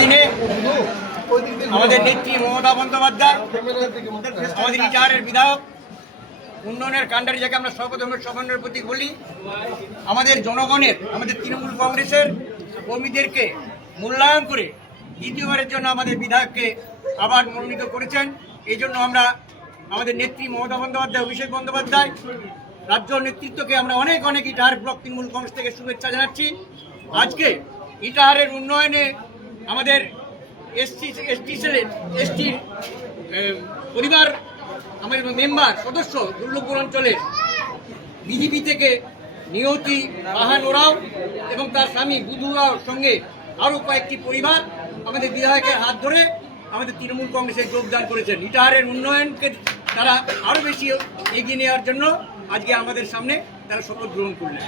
দিনে আমাদের নেত্রী মমতা বন্দ্যোপাধ্যায়, আমাদের ইটাহারের বিধায়ক, উন্নয়নের কাণ্ডারি যাকে আমরা সর্বধর্মের সমন্বয়ের প্রতীক বলি, আমাদের জনগণের, আমাদের তৃণমূল কংগ্রেসের কর্মীদেরকে মূল্যায়ন করে দ্বিতীয়বারের জন্য আমাদের বিধায়ককে আবার মনোনীত করেছেন। এই জন্য আমরা আমাদের নেত্রী মমতা বন্দ্যোপাধ্যায়, অভিষেক বন্দ্যোপাধ্যায়, রাজ্য নেতৃত্বকে আমরা অনেক অনেক ইটাহার ব্লক তৃণমূল কংগ্রেস থেকে শুভেচ্ছা জানাচ্ছি। আজকে ইটাহারের উন্নয়নে আমাদের এসটির পরিবার, আমাদের মেম্বার সদস্য দুর্লভপুর অঞ্চলের বিজেপি থেকে নিয়তি বাহান ওরাও এবং তার স্বামী বুধু রাওর সঙ্গে আরও কয়েকটি পরিবার আমাদের বিধায়কের হাত ধরে আমাদের তৃণমূল কংগ্রেসে যোগদান করেছেন। ইটাহারের উন্নয়নকে তারা আরও বেশি এগিয়ে নেওয়ার জন্য আজকে আমাদের সামনে তারা শপথ গ্রহণ করলেন।